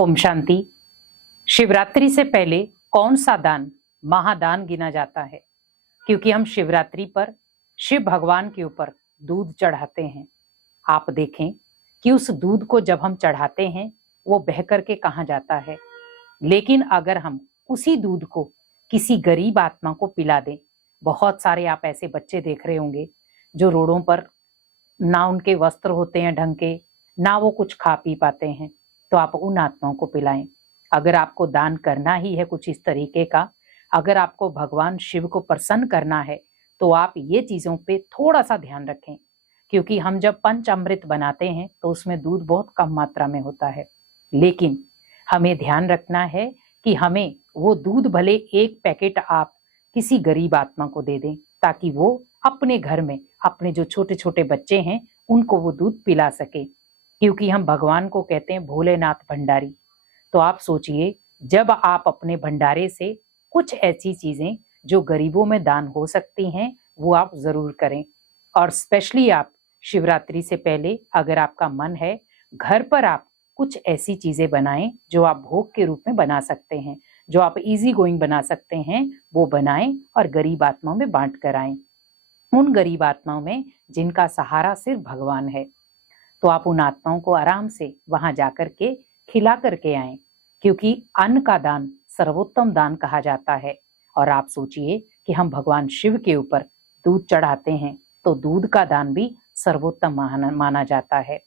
ओम शांति। शिवरात्रि से पहले कौन सा दान महादान गिना जाता है? क्योंकि हम शिवरात्रि पर शिव भगवान के ऊपर दूध चढ़ाते हैं। आप देखें कि उस दूध को जब हम चढ़ाते हैं वो बह करके कहाँ जाता है, लेकिन अगर हम उसी दूध को किसी गरीब आत्मा को पिला दें, बहुत सारे आप ऐसे बच्चे देख रहे होंगे जो रोडों पर ना उनके वस्त्र होते हैं ढंग के, ना वो कुछ खा पी पाते हैं, तो आप उन आत्माओं को पिलाएं। अगर आपको दान करना ही है कुछ इस तरीके का, अगर आपको भगवान शिव को प्रसन्न करना है, तो आप ये चीजों पे थोड़ा सा ध्यान रखें। क्योंकि हम जब पंचामृत बनाते हैं तो उसमें दूध बहुत कम मात्रा में होता है, लेकिन हमें ध्यान रखना है कि हमें वो दूध भले एक पैकेट आप किसी गरीब आत्मा को दे दें, ताकि वो अपने घर में अपने जो छोटे छोटे बच्चे हैं उनको वो दूध पिला सके। क्योंकि हम भगवान को कहते हैं भोलेनाथ भंडारी। तो आप सोचिए, जब आप अपने भंडारे से कुछ ऐसी चीजें जो गरीबों में दान हो सकती हैं वो आप जरूर करें। और स्पेशली आप शिवरात्रि से पहले अगर आपका मन है, घर पर आप कुछ ऐसी चीजें बनाएं जो आप भोग के रूप में बना सकते हैं, जो आप इजी गोइंग बना सकते हैं, वो बनाएं और गरीब आत्माओं में बांट कर आएं। उन गरीब आत्माओं में जिनका सहारा सिर्फ भगवान है, तो आप उन आत्माओं को आराम से वहां जाकर के खिला करके आए। क्योंकि अन्न का दान सर्वोत्तम दान कहा जाता है। और आप सोचिए कि हम भगवान शिव के ऊपर दूध चढ़ाते हैं, तो दूध का दान भी सर्वोत्तम माना जाता है।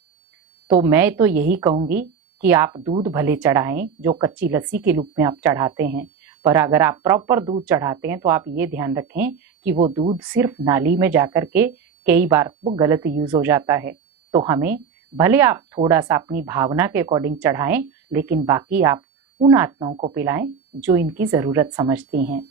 तो मैं तो यही कहूंगी कि आप दूध भले चढ़ाएं, जो कच्ची लस्सी के रूप में आप चढ़ाते हैं, पर अगर आप प्रॉपर दूध चढ़ाते हैं तो आप ये ध्यान रखें कि वो दूध सिर्फ नाली में जाकर के कई बार वो गलत यूज हो जाता है। तो हमें भले आप थोड़ा सा अपनी भावना के अकॉर्डिंग चढ़ाएं, लेकिन बाकी आप उन आत्माओं को पिलाएं जो इनकी जरूरत समझती हैं।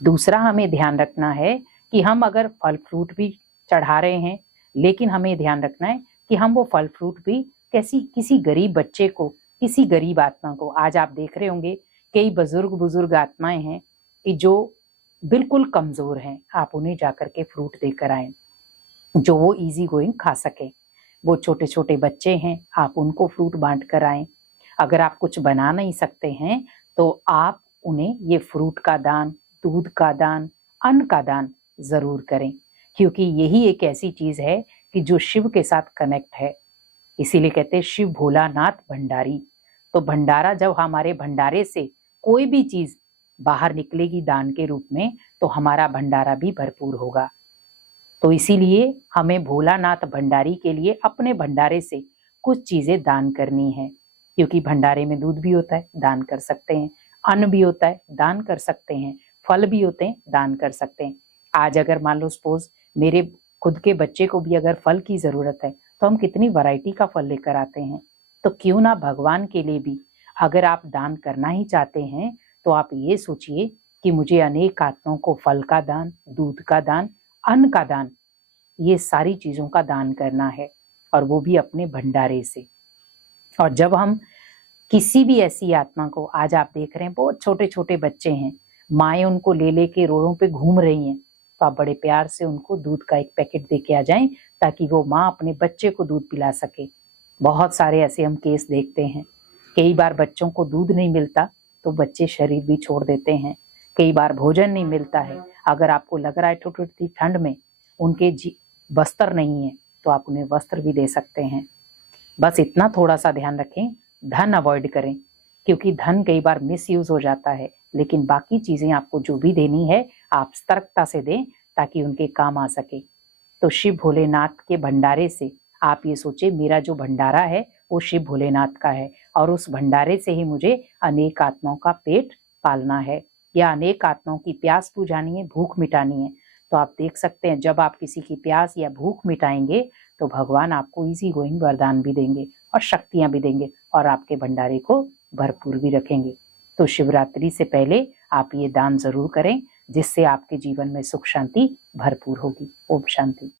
दूसरा हमें ध्यान रखना है कि हम अगर फल फ्रूट भी चढ़ा रहे हैं, लेकिन हमें ध्यान रखना है कि हम वो फल फ्रूट भी किसी गरीब बच्चे को, किसी गरीब आत्मा को, आज आप देख रहे होंगे कई बुजुर्ग आत्माएं हैं कि जो बिल्कुल कमजोर हैं, आप उन्हें जाकर के फ्रूट देकर आए जो वो इजी गोइंग खा सके। वो छोटे छोटे बच्चे हैं, आप उनको फ्रूट बांट कर आए। अगर आप कुछ बना नहीं सकते हैं तो आप उन्हें ये फ्रूट का दान, दूध का दान, अन्न का दान जरूर करें। क्योंकि यही एक ऐसी चीज है कि जो शिव के साथ कनेक्ट है। इसीलिए कहते हैं शिव भोलानाथ भंडारी। तो भंडारा, जब हमारे भंडारे से कोई भी चीज बाहर निकलेगी दान के रूप में, तो हमारा भंडारा भी भरपूर होगा। तो इसीलिए हमें भोलानाथ भंडारी के लिए अपने भंडारे से कुछ चीजें दान करनी है। क्योंकि भंडारे में दूध भी होता है, दान कर सकते हैं, अन्न भी होता है, दान कर सकते हैं, फल भी होते हैं, दान कर सकते हैं। आज अगर मान लो सपोज मेरे खुद के बच्चे को भी अगर फल की जरूरत है, तो हम कितनी वैरायटी का फल लेकर आते हैं। तो क्यों ना भगवान के लिए भी अगर आप दान करना ही चाहते हैं, तो आप ये सोचिए कि मुझे अनेक आत्माओं को फल का दान, दूध का दान, अन्न का दान, ये सारी चीजों का दान करना है, और वो भी अपने भंडारे से। और जब हम किसी भी ऐसी आत्मा को, आज आप देख रहे हैं बहुत छोटे छोटे बच्चे हैं, माएँ उनको ले लेके रोडों पे घूम रही हैं, तो आप बड़े प्यार से उनको दूध का एक पैकेट दे के आ जाएं, ताकि वो माँ अपने बच्चे को दूध पिला सके। बहुत सारे ऐसे हम केस देखते हैं। कई बार बच्चों को दूध नहीं मिलता तो बच्चे शरीर भी छोड़ देते हैं। कई बार भोजन नहीं मिलता है। अगर आपको लग रहा है थोड़ी ठंड में उनके वस्त्र नहीं है, तो आप उन्हें वस्त्र भी दे सकते हैं। बस इतना थोड़ा सा ध्यान रखें, धन अवॉइड करें। क्योंकि धन कई बार मिस यूज हो जाता है, लेकिन बाकी चीजें आपको जो भी देनी है आप सतर्कता से दें, ताकि उनके काम आ सके। तो शिव भोलेनाथ के भंडारे से आप ये सोचे, मेरा जो भंडारा है वो शिव भोलेनाथ का है, और उस भंडारे से ही मुझे अनेक आत्माओं का पेट पालना है, या अनेक आत्माओं की प्यास बुझानी है, भूख मिटानी है। तो आप देख सकते हैं, जब आप किसी की प्यास या भूख मिटाएंगे तो भगवान आपको इजी गोइंग वरदान भी देंगे और शक्तियां भी देंगे, और आपके भंडारे को भरपूर भी रखेंगे। तो शिवरात्रि से पहले आप ये दान जरूर करें, जिससे आपके जीवन में सुख शांति भरपूर होगी। ओम शांति।